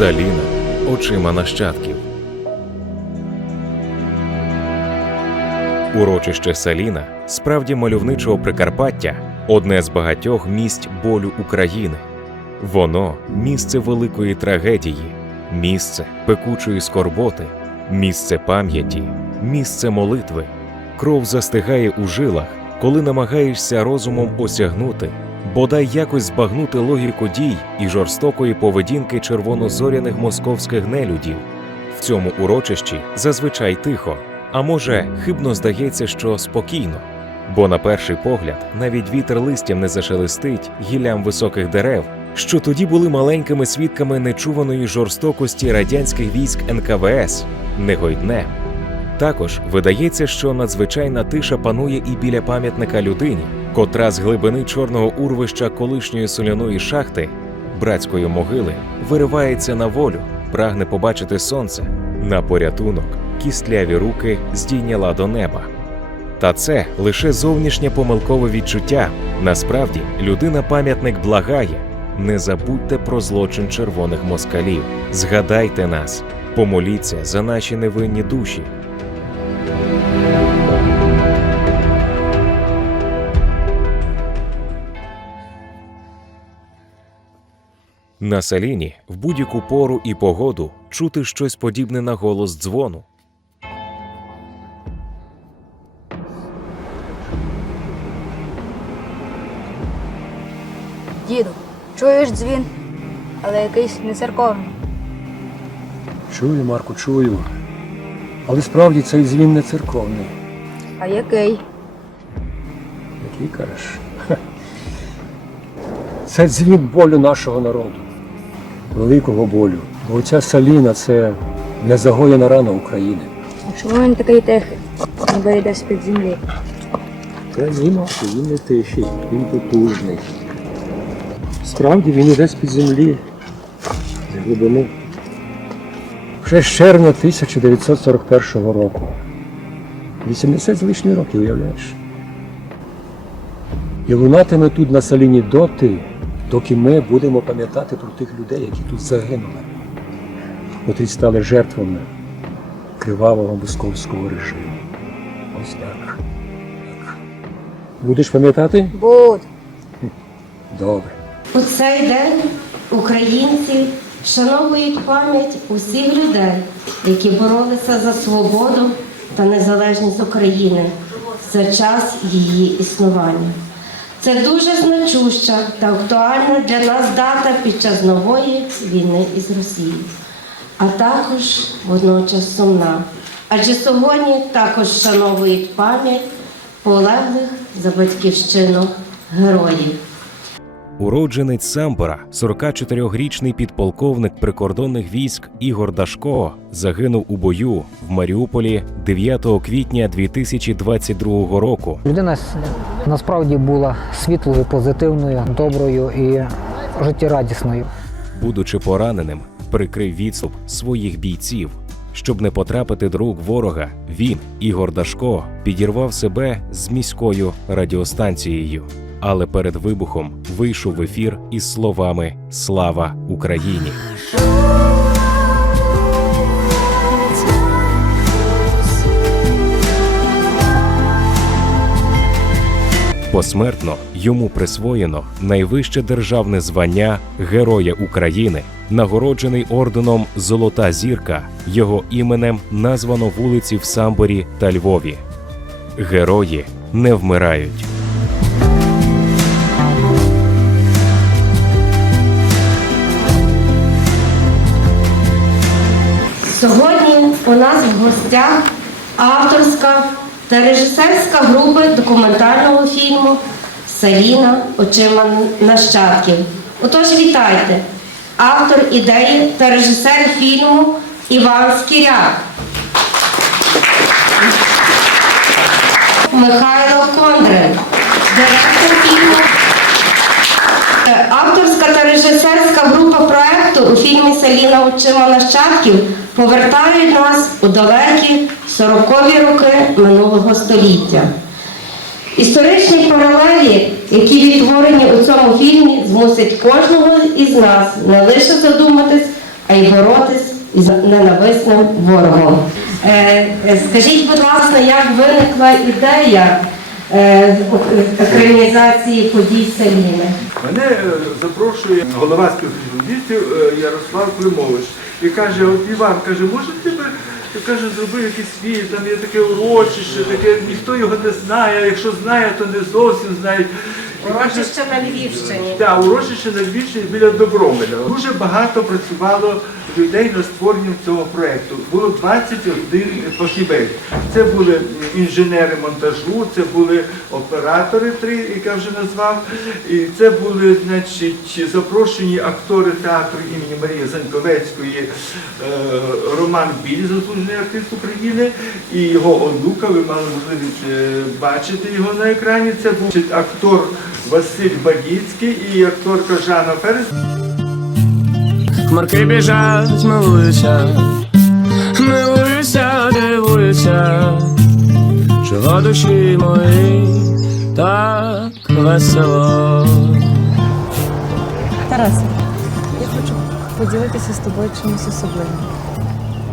Саліна очима нащадків. Урочище Саліна, справді мальовничого Прикарпаття, одне з багатьох місць болю України. Воно місце великої трагедії, місце пекучої скорботи, місце пам'яті, місце молитви. Кров застигає у жилах, коли намагаєшся розумом осягнути, бодай якось збагнути логіку дій і жорстокої поведінки червонозоряних московських нелюдів. В цьому урочищі зазвичай тихо, а може, хибно здається, що спокійно. Бо на перший погляд навіть вітер листям не зашелестить гіллям високих дерев, що тоді були маленькими свідками нечуваної жорстокості радянських військ НКВС, не гойдне. Також видається, що надзвичайна тиша панує і біля пам'ятника людині, котра з глибини чорного урвища колишньої соляної шахти, братської могили, виривається на волю, прагне побачити сонце. На порятунок кістляві руки здійняла до неба. Та це лише зовнішнє помилкове відчуття. Насправді, людина пам'ятник благає. Не забудьте про злочин червоних москалів. Згадайте нас, помоліться за наші невинні душі. На Саліні в будь-яку пору і погоду чути щось подібне на голос дзвону. Діду, чуєш дзвін, але якийсь не церковний. Чую, Марку, чую. Але справді цей дзвін не церковний. А який? Який кажеш? Це дзвін болю нашого народу, великого болю. Бо ця саліна це незагоєна рана України. А чому він такий тихий? Ніби йде з-під землі. Це Марку, він не тихий, він потужний. Справді він іде з-під землі, з глибини. Вже з червня 1941 року. 80 з лишніх років, уявляєш? І лунатиме тут на саліні доти, доки ми будемо пам'ятати про тих людей, які тут загинули, котрі стали жертвами кривавого московського режиму. Ось так. так. Будеш пам'ятати? Буд. Добре. У цей день українці вшановують пам'ять усіх людей, які боролися за свободу та незалежність України за час її існування. Це дуже значуща та актуальна для нас дата під час нової війни із Росією, а також водночас сумна. Адже сьогодні також вшановують пам'ять полеглих за батьківщину героїв. Уродженець Самбора, 44-річний підполковник прикордонних військ Ігор Дашко, загинув у бою в Маріуполі 9 квітня 2022 року. Людина насправді була світлою, позитивною, доброю і життєрадісною. Будучи пораненим, прикрив відступ своїх бійців. Щоб не потрапити до рук ворога, він, Ігор Дашко, підірвав себе з міською радіостанцією. Але перед вибухом вийшов в ефір із словами Слава Україні. Посмертно йому присвоєно найвище державне звання Героя України, нагороджений орденом Золота зірка. Його іменем названо вулиці в Самборі та Львові. Герої не вмирають. Сьогодні у нас в гостях авторська та режисерська група документального фільму Саліна очима нащадків. Отож, вітайте! Автор ідеї та режисер фільму Іван Скіряк. Михайло Кондрин, директор фільму Авторська та режисерська група проекту у фільмі Селіна очима нащадків повертають нас у далекі 40-ві роки минулого століття. Історичні паралелі, які відтворені у цьому фільмі, змусять кожного із нас не лише задуматись, а й боротись із ненависним ворогом. Е, е, Скажіть, будь ласка, як виникла ідея е, подій Селіни? Мене е, запрошує голова співробітців е, Ярослав Климович і каже: от Іван, каже, може ти би каже, зроби якийсь фільм, там є таке урочище, таке ніхто його не знає, а якщо знає, то не зовсім знають. Урочище на Львівщині. так, урочище на Львівщині біля Добромеля. Дуже багато працювало людей над створенням цього проєкту. Було 21 фахівець. Це були інженери монтажу, це були оператори три, я вже назвав. І це були, значить, запрошені актори театру імені Марії Заньковецької, е, Роман Біль, заслужений артист України, і його онука. Ви мали можливість е, бачити його на екрані. Це був актор Василь Багіцький і акторка Жанна Ферес. Хмарки біжать, милуюся, милуюся, дивуюся, чого душі мої так весело. Тарасе, я хочу поділитися з тобою чимось особливим.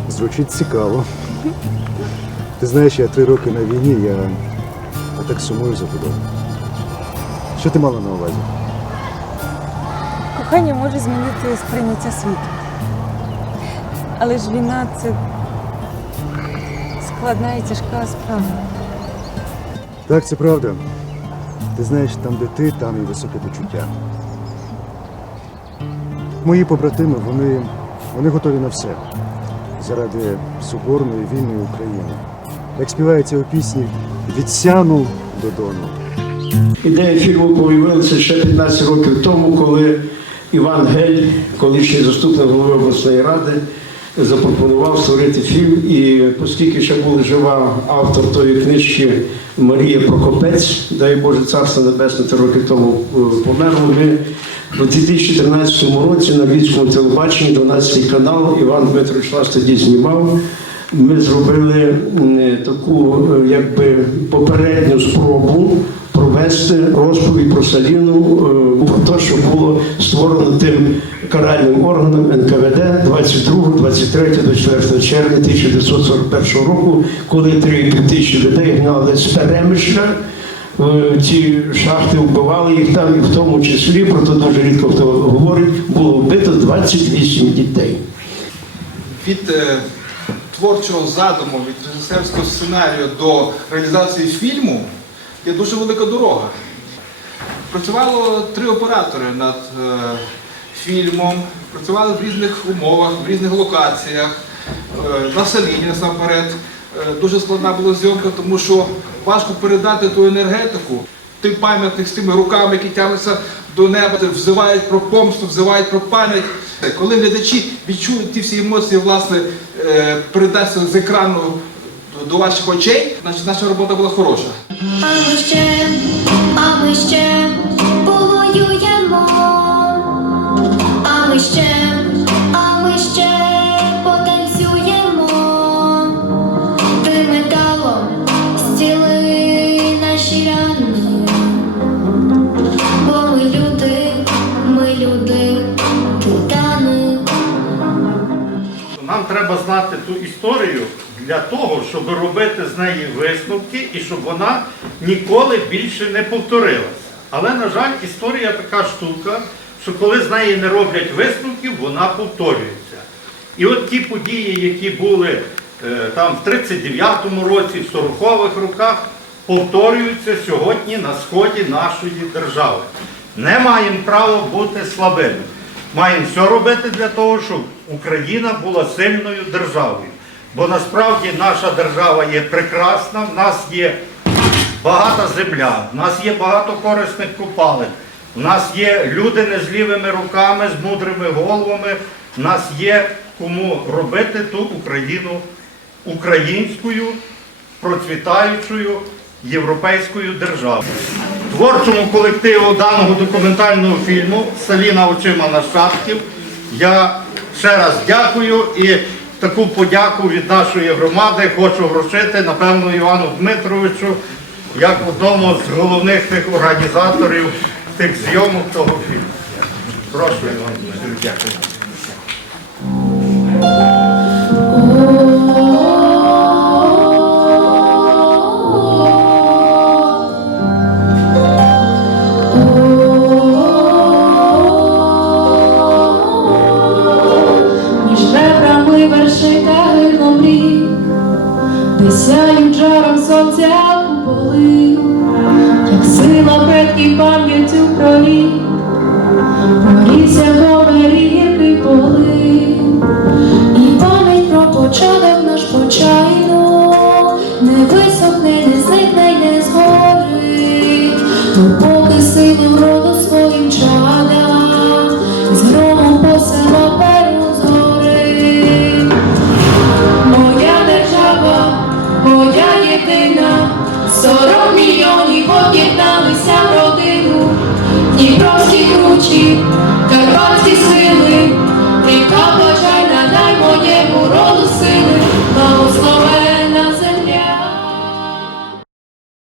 Звучить цікаво. Ти знаєш, я три роки на війні, я, я так сумую за тобою. Що ти мала на увазі? Кохання може змінити сприйняття світу. Але ж війна це складна і тяжка справа. Так, це правда. Ти знаєш, там, де ти, там і високе почуття. Мої побратими, вони, вони готові на все заради соборної вільної України. Як співається у пісні від сяну до дону. Ідея фільму появилася ще 15 років тому, коли Іван Гель, колишній заступник голови обласної ради, запропонував створити фільм. І оскільки ще була жива автор тої книжки Марія Прокопець, дай Боже царство небесне, три роки тому е, померла. Ми у 2013 році на Львівському телебаченні, 12 канал, Іван Дмитрович нас тоді знімав. Ми зробили таку е, якби попередню спробу провести розповідь про Саліну, е, про те, що було створено тим каральним органом НКВД 22, 23, 24 червня 1941 року, коли 3,5 тисячі людей гнали з перемишля. е, Ці шахти вбивали їх там, і в тому числі, про це дуже рідко хто говорить, було вбито 28 дітей. від е, творчого задуму, від режисерського сценарію до реалізації фільму є дуже велика дорога. Працювало три оператори над е, фільмом, працювали в різних умовах, в різних локаціях, е, на Саліні насамперед. Е, дуже складна була зйомка, тому що важко передати ту енергетику. Той пам'ятник з тими руками, які тягнуться до неба, взивають про помсту, взивають про пам'ять. Коли глядачі відчують ті всі емоції, власне, е, передасться з екрану до ваших очей, значить наша робота була хороша. А ми ще, а ми ще повоюємо, а ми ще, а ми ще потанцюємо, ти металом зціли наші рани, бо ми люди, ми люди, титани. Нам треба знати ту історію для того, щоб робити з неї висновки і щоб вона ніколи більше не повторилася. Але, на жаль, історія така штука, що коли з неї не роблять висновків, вона повторюється. І от ті події, які були е, там в 39-му році, в 40-х роках, повторюються сьогодні на сході нашої держави. Не маємо права бути слабими. Маємо все робити для того, щоб Україна була сильною державою. Бо насправді наша держава є прекрасна, в нас є багата земля, в нас є багато корисних копалин, в нас є люди не з лівими руками, з мудрими головами, в нас є кому робити ту Україну українською, процвітаючою європейською державою. Творчому колективу даного документального фільму Саліна очима нащадків я ще раз дякую і таку подяку від нашої громади хочу вручити, напевно, Івану Дмитровичу, як одному з головних тих організаторів тих зйомок того фільму. Прошу, Іван Дмитрович, дякую. Пам'яттю про рік,